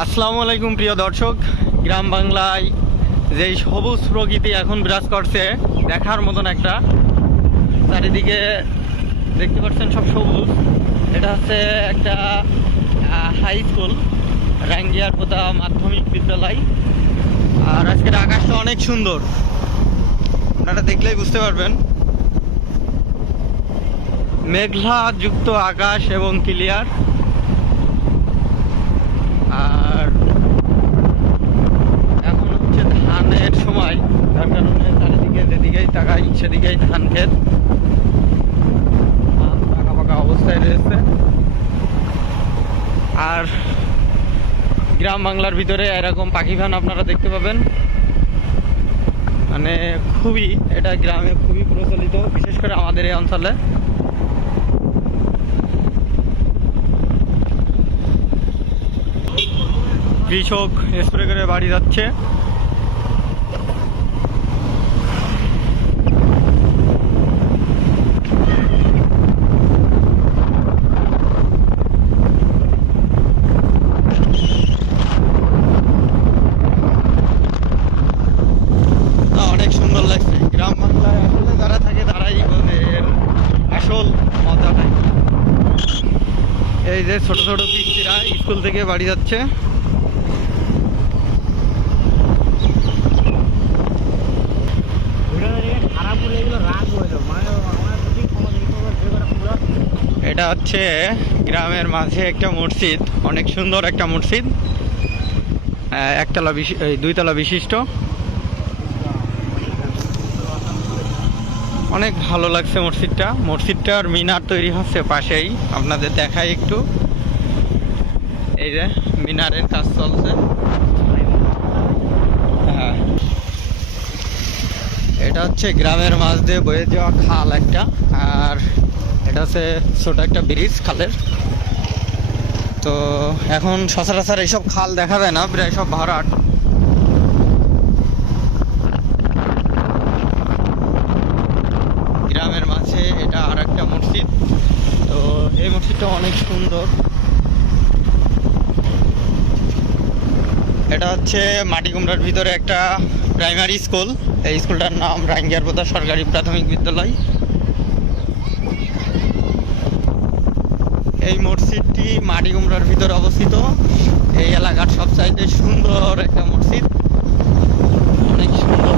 আসসালামু আলাইকুম প্রিয় দর্শক। গ্রাম বাংলায় যেই সবুজ প্রকৃতি এখন বিরাজ করছে দেখার মতন একটা, চারিদিকে দেখতে পাচ্ছেন সব সবুজ। এটা হচ্ছে একটা হাই স্কুল, রাঙ্গিয়ারপোতা মাধ্যমিক বিদ্যালয়। আর আজকের আকাশটা অনেক সুন্দর, আপনারা দেখলেই বুঝতে পারবেন। মেঘলা যুক্ত আকাশ এবং ক্লিয়ার। আর এখন হচ্ছে ধানের সময়, তার কারণে চারিদিকে যেদিকেই তাকাই সেদিকেই ধান ক্ষেত, পাকা পাকা অবস্থায় রয়েছে। আর গ্রাম বাংলার ভিতরে এরকম পাখি ফার্ম আপনারা দেখতে পাবেন, মানে খুবই, এটা গ্রামে খুবই প্রচলিত, বিশেষ করে আমাদের এই অঞ্চলে। কৃষক স্প্রে করে বাড়ি যাচ্ছে। অনেক সুন্দর লাগছে। গ্রাম বাংলায় আসলে যারা থাকে তারাই বোঝে এর আসল মজাটাই। এই যে ছোট ছোট পিচ্চিরা স্কুল থেকে বাড়ি যাচ্ছে। এটা হচ্ছে গ্রামের মাঝে একটা মসজিদ, অনেক সুন্দর একটা মসজিদ, দুইতলা বিশিষ্ট। অনেক ভালো লাগছে মসজিদটা। মসজিদটার মিনার তৈরি হচ্ছে পাশেই, আপনাদের দেখাই একটু। এই যে মিনারের কাজ চলছে। হ্যাঁ, এটা হচ্ছে গ্রামের মাঝ দিয়ে বয়ে যাওয়া খাল একটা। আর এটা হচ্ছে ছোট একটা ব্রিজ খালের। তো এখন সচরাচর এইসব খাল দেখা যায় না, প্রায় সব ভরাট। গ্রামের মাঝে এটা আর একটা মসজিদ। তো এই মসজিদটা অনেক সুন্দর। এটা হচ্ছে মাটিকুমড়ার ভিতরে একটা প্রাইমারি স্কুল। এই স্কুলটার নাম রাঙ্গিয়ারপোতা সরকারি প্রাথমিক বিদ্যালয়। এই মসজিদটি মাটিকুমড়ার ভিতরে অবস্থিত। এই এলাকার সবচাইতে সুন্দর একটা মসজিদ, অনেক সুন্দর।